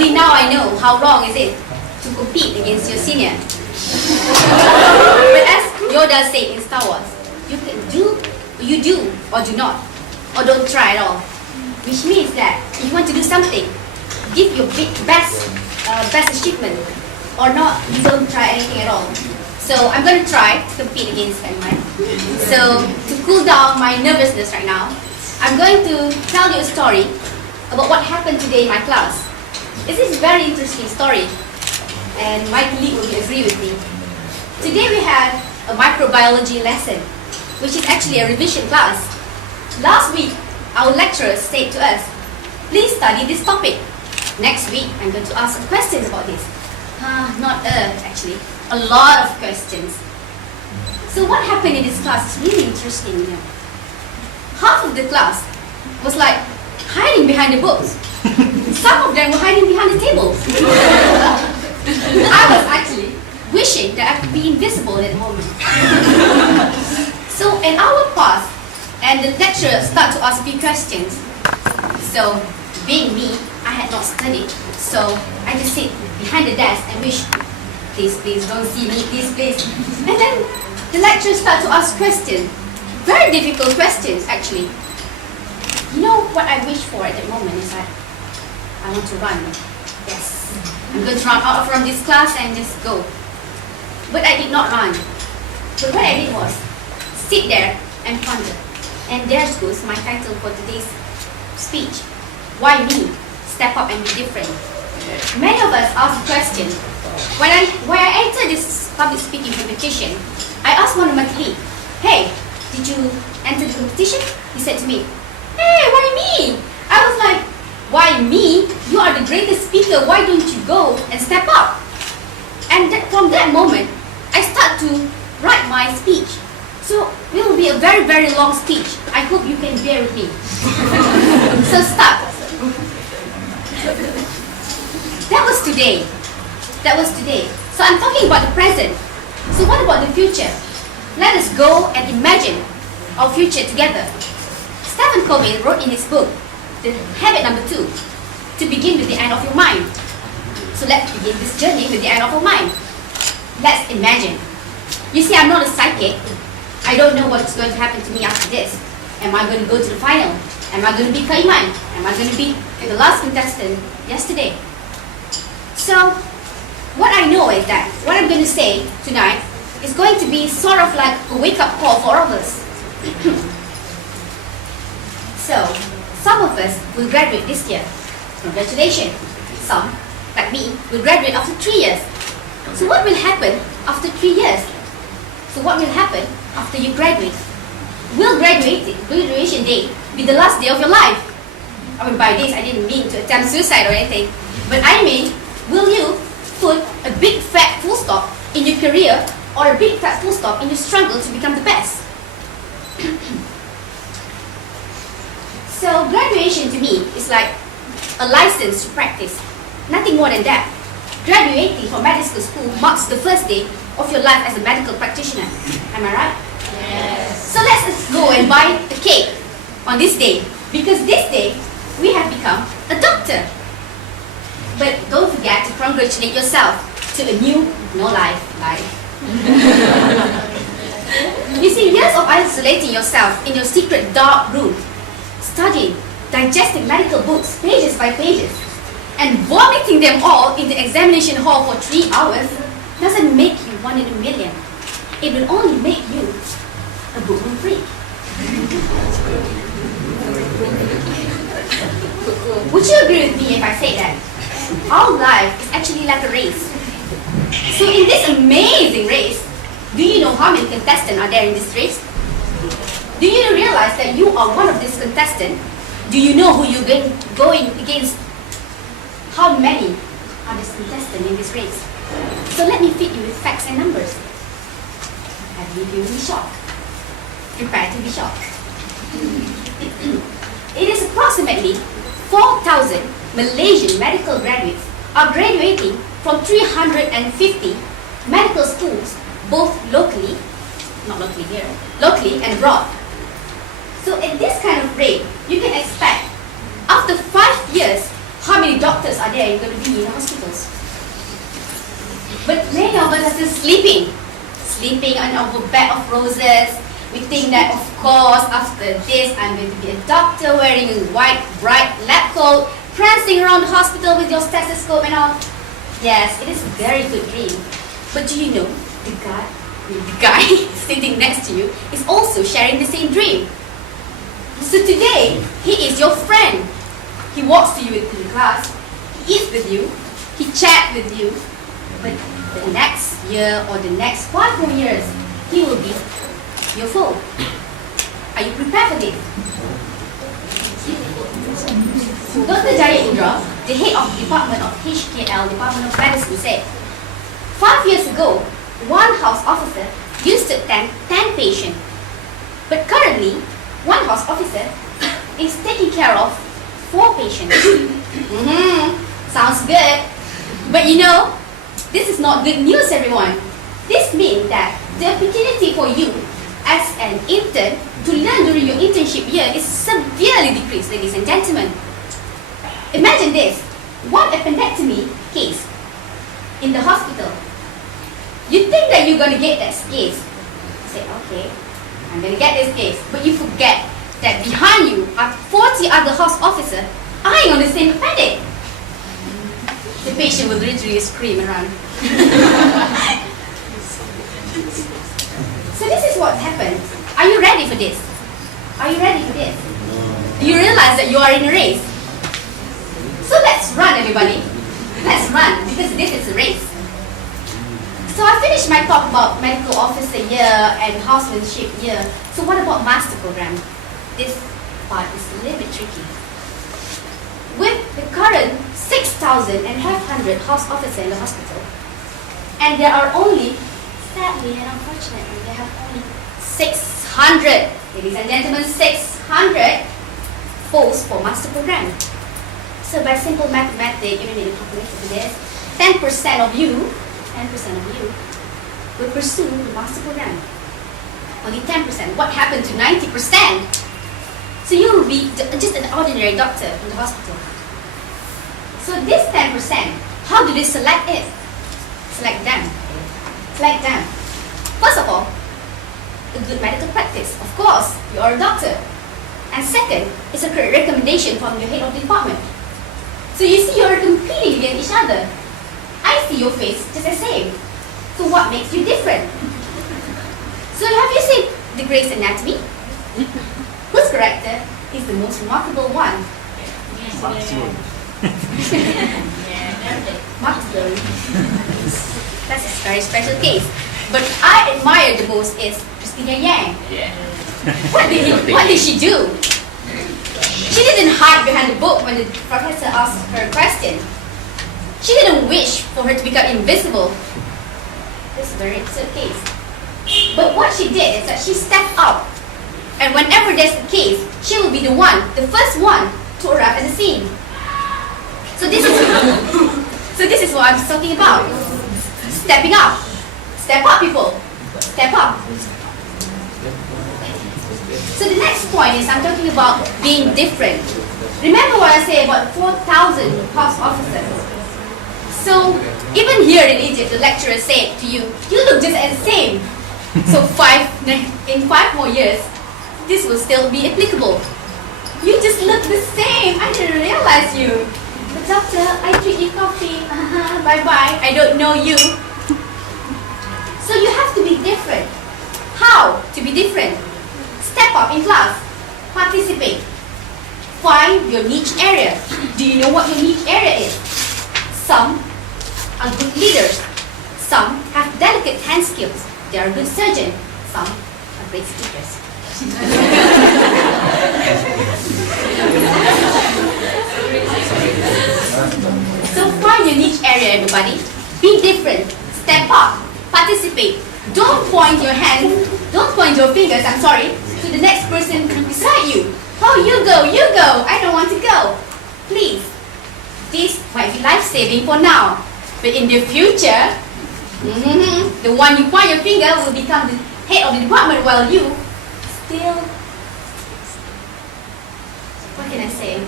Only now I know how wrong is it to compete against your senior. But as Yoda said in Star Wars, you do or do not, or don't try at all. Which means that if you want to do something, give your best achievement, or not, you don't try anything at all. So I'm going to try to compete against Syaimaa. So to cool down my nervousness right now, I'm going to tell you a story about what happened today in my class. This is a very interesting story, and my colleague will agree with me. Today we had a microbiology lesson, which is actually a revision class. Last week, our lecturer said to us, please study this topic. Next week, I'm going to ask some questions about this. Actually, a lot of questions. So what happened in this class is really interesting. You know. Half of the class was like hiding behind the books. Some of them were hiding behind the tables. I was actually wishing that I could be invisible at that moment. So an hour passed, and the lecturer started to ask me questions. So, being me, I had not studied. So I just sit behind the desk and wish, please don't see me, please. And then the lecturer started to ask questions. Very difficult questions, actually. You know what I wish for at that moment is that I want to run. Yes, I'm going to run out from this class and just go. But I did not run. But what I did was sit there and ponder. And there goes my title for today's speech. Why me? Step up and be different. Many of us ask the question. When I entered this public speaking competition, I asked one of my colleagues, hey, did you enter the competition? He said to me, hey, why me? I was like, why me? You are the greatest speaker, why don't you go and step up? And from that moment, I start to write my speech. So it will be a very, very long speech. I hope you can bear with me. So start. That was today. So I'm talking about the present. So what about the future? Let us go and imagine our future together. Stephen Covey wrote in his book, The Habit Number 2, to begin with the end of your mind. So let's begin this journey with the end of our mind. Let's imagine. You see, I'm not a psychic. I don't know what's going to happen to me after this. Am I going to go to the final? Am I going to be Syaimaa? Am I going to be the last contestant yesterday? So, what I know is that what I'm going to say tonight is going to be sort of like a wake-up call for all of us. So, some of us will graduate this year. Congratulations. Some, like me, will graduate after 3 years. So what will happen after 3 years? So what will happen after you graduate? Will graduation day be the last day of your life? I mean, by this I didn't mean to attempt suicide or anything, but I mean, will you put a big fat full stop in your career or a big fat full stop in your struggle to become the best? So graduation to me is like a license to practice, nothing more than that. Graduating from medical school marks the first day of your life as a medical practitioner. Am I right? Yes. So let's go and buy a cake on this day, because this day we have become a doctor. But don't forget to congratulate yourself to a new no-life life. You see, years of isolating yourself in your secret dark room, studying, digesting medical books pages by pages, and vomiting them all in the examination hall for 3 hours doesn't make you one in a million. It will only make you a bookworm freak. Would you agree with me if I say that? Our life is actually like a race. So in this amazing race, do you know how many contestants are there in this race? Do you realize that you are one of these contestants? Do you know who you're going against? How many are these contestants in this race? So let me feed you with facts and numbers. I believe you will be shocked. Prepare to be shocked. It is approximately 4,000 Malaysian medical graduates are graduating from 350 medical schools, both locally, not locally here, locally and abroad. So at this kind of rate, you can expect after 5 years, How many doctors are there going to be in the hospitals? But many of us are still sleeping on our bed of roses. We think that, of course, after this, I'm going to be a doctor wearing a white, bright lab coat, prancing around the hospital with your stethoscope and all. Yes, it is a very good dream. But do you know, the guy sitting next to you is also sharing the same dream. So today, he is your friend. He walks to you in class, he eats with you, he chats with you. But the next year or the next 5 more years, he will be your foe. Are you prepared for this? Dr. Jaya Indra, the head of the Department of HKL, Department of Medicine, said, 5 years ago, one house officer used to attend 10 patients. But currently, one house officer is taking care of 4 patients. Sounds good. But you know, this is not good news, everyone. This means that the opportunity for you as an intern to learn during your internship year is severely decreased, ladies and gentlemen. Imagine this, one appendectomy case in the hospital. You think that you're going to get that case. You say, okay, I'm going to get this case. But you forget that behind you are 40 other house officers eyeing on the same appendix. The patient will literally scream around. So this is what happens. Are you ready for this? Are you ready for this? Do you realize that you are in a race? So let's run, everybody. Let's run, because this is a race. So I finished my talk about medical officer year and housemanship year. So what about master program? This part is a little bit tricky. With the current 6,500 house officers in the hospital, and there are only, sadly and unfortunately, they have only 600, ladies and gentlemen, 600 posts for master program. So by simple mathematics, you don't need a calculator for this. 10% of you will pursue the master program. Only 10%. What happened to 90%? So you will be just an ordinary doctor in the hospital. So this 10%, how do they select it? Select them. First of all, a good medical practice. Of course, you are a doctor. And second, it's a recommendation from your head of the department. So you see, you're competing against each other. I see your face just the same. So what makes you different? So have you seen the Grey's Anatomy? Whose character is the most remarkable one? Maxwell. That's a very special case. But I admire the most is Christina Yang. What did she do? She didn't hide behind the book when the professor asked her a question. She didn't wish for her to become invisible. This is a very absurd case. But what she did is that she stepped up. And whenever there's a case, she will be the first one to arrive at the scene. So this is what I'm talking about. Stepping up. Step up, people. Step up. So the next point is I'm talking about being different. Remember what I said about 4,000 house officers. So even here in Egypt, the lecturer said to you, you look just as the same. So in 5 more years, this will still be applicable. You just look the same. I didn't realize you. But doctor, I treat you coffee. Bye-bye. I don't know you. So you have to be different. How to be different? Step up in class. Participate. Find your niche area. Do you know what your niche area is? Some are good leaders. Some have delicate hand skills. They are good surgeons. Some are great speakers. So find your niche area, everybody. Be different. Step up. Participate. Don't point your hand, don't point your fingers, to the next person beside you. Oh, you go. I don't want to go. Please. This might be life-saving for now. But in the future, the one you point your finger will become the head of the department while you still, what can I say?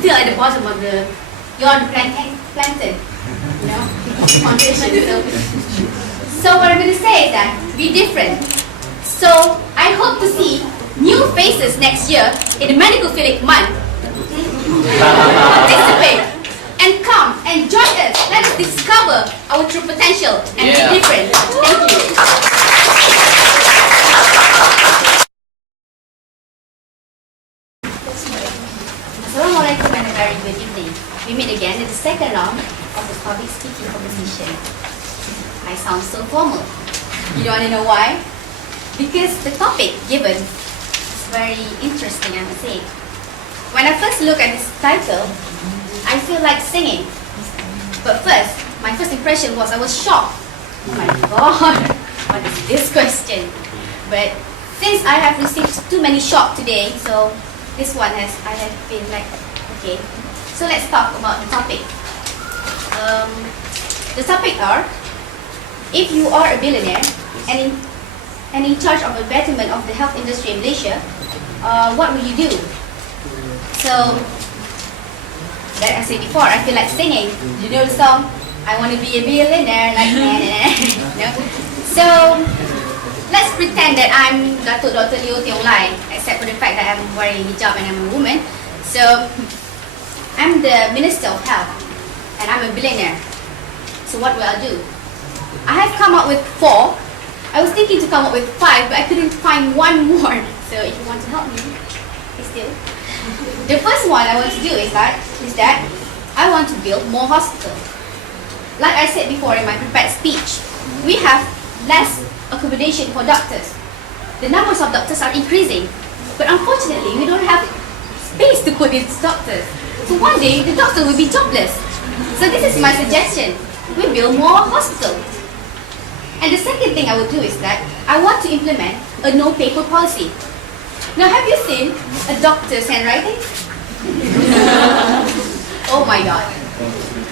still at the bottom of the yon plankton, you know, foundation. So what I'm going to say is that be different. So I hope to see new faces next year in the Medicophilic month. Participate and come and join us. Let us discover our true potential and be different. Thank you. Assalamualaikum and a very good evening. We meet again in the second round of the public speaking competition. I sound so formal. You don't want to know why? Because the topic given is very interesting, I must say. When I first look at this title, I feel like singing. But first, my first impression was I was shocked. Oh my god, what is this question? But since I have received too many shocks today, so this one I have been like, okay. So let's talk about the topic. The topic are, if you are a billionaire and in charge of the betterment of the health industry in Malaysia, what will you do? So, like I said before, I feel like singing. You know the song? I want to be a billionaire, like no? So, let's pretend that I'm Dr. Liu Tiong Lai, except for the fact that I'm wearing hijab and I'm a woman. So, I'm the Minister of Health, and I'm a billionaire. So what will I do? I have come up with 4. I was thinking to come up with 5, but I couldn't find one more. So if you want to help me, please do. The first one I want to do is that I want to build more hospitals. Like I said before in my prepared speech, we have less accommodation for doctors. The numbers of doctors are increasing, but unfortunately we don't have space to put these doctors. So one day the doctor will be jobless. So this is my suggestion. We build more hospitals. And the second thing I will do is that I want to implement a no paper policy. Now, have you seen a doctor's handwriting? Oh my god.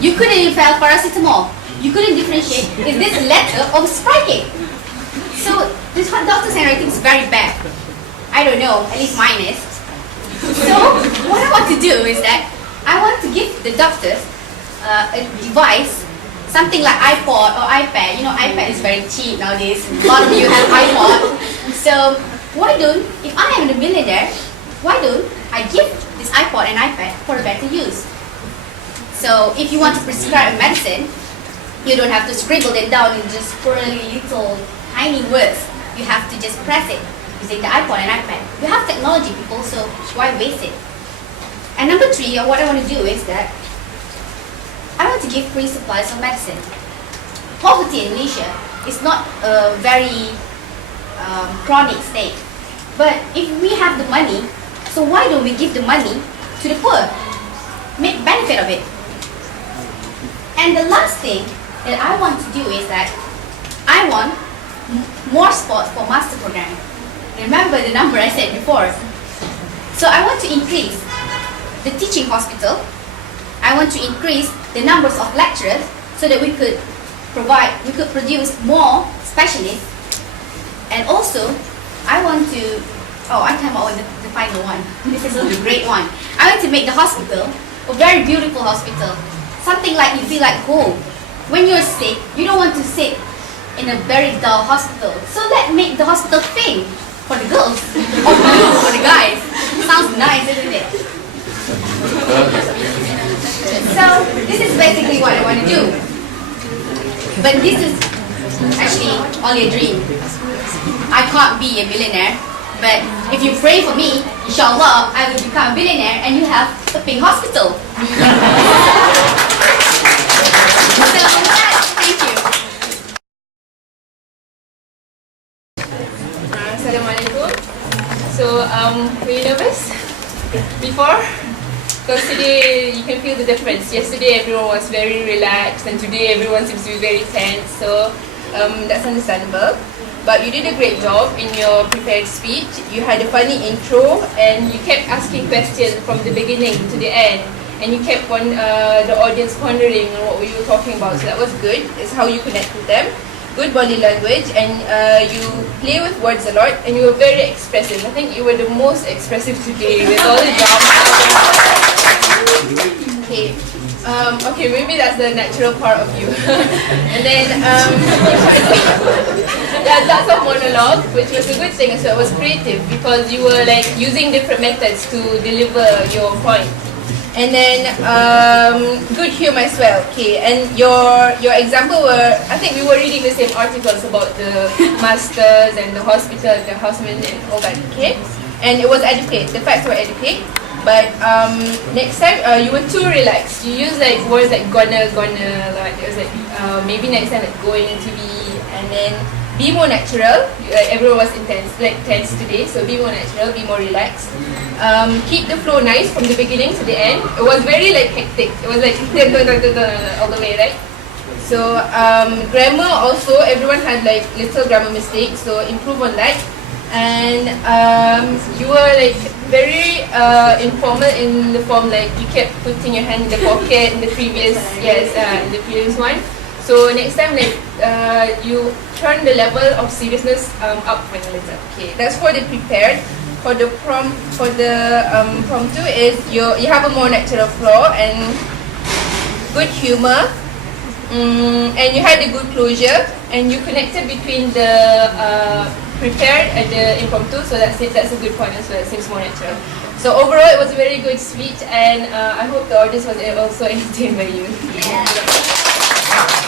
You couldn't even file paracetamol. You couldn't differentiate, is this letter or striking? So, this doctor's handwriting is very bad. I don't know, at least mine is. So, what I want to do is that I want to give the doctors a device, something like iPod or iPad. You know, iPad is very cheap nowadays. A lot of you have iPod. So, why don't, if I am the millionaire, why don't I give this iPod and iPad for a better use? So, if you want to prescribe a medicine, you don't have to scribble it down in just poorly little tiny words. You have to just press it using the iPod and iPad. We have technology, people, so why waste it? And number 3, what I want to do is that I want to give free supplies of medicine. Poverty in Malaysia is not a very chronic state. But if we have the money, so why don't we give the money to the poor? Make benefit of it. And the last thing that I want to do is that I want more spots for master program. Remember the number I said before. So I want to increase the teaching hospital. I want to increase the numbers of lecturers so that we could produce more specialists. And also, I want to, I came out with the final one. This is the great one. I want to make the hospital a very beautiful hospital. Something like you feel like home. When you're sick, you don't want to sit in a very dull hospital. So let's make the hospital pink for the girls or blue for the guys. Sounds nice, isn't it? So this is basically what I want to do. But this is actually only a dream. I can't be a billionaire, but if you pray for me, inshallah, I will become a billionaire and you have a pink hospital. So, thank you. Assalamualaikum. So, were you nervous before? Because today you can feel the difference. Yesterday everyone was very relaxed and today everyone seems to be very tense. So, that's understandable. But you did a great job in your prepared speech. You had a funny intro and you kept asking questions from the beginning to the end. And you kept the audience pondering on what we were talking about. So that was good. It's how you connect with them. Good body language, and you play with words a lot, and you were very expressive. I think you were the most expressive today with all the drama. Okay. Okay, maybe that's the natural part of you. And then that's a monologue, which was a good thing. So it was creative because you were like using different methods to deliver your point. And then good humor as well. Okay, and your example were, I think we were reading the same articles about the masters and the hospital, the housemen and all that. Okay, and it was educate. The facts were educate. But next time you were too relaxed. You use like words like gonna, like it was like maybe next time like going to be, and then be more natural. Like everyone was tense today, so be more natural, be more relaxed. Keep the flow nice from the beginning to the end. It was very like hectic. It was like all the way, right? So grammar also, everyone had like little grammar mistakes, so improve on that. And you were like very informal in the form, like you kept putting your hand in the pocket in the previous in the previous one. So next time, like you turn the level of seriousness up a little. Okay, that's for the prepared. For the impromptu is you have a more natural flow and good humor. And you had a good closure, and you connected between the prepared and the impromptu, so that's it. That's a good point as well. It seems more natural. So overall, it was a very good speech, and I hope the audience was also entertained by you. Yeah.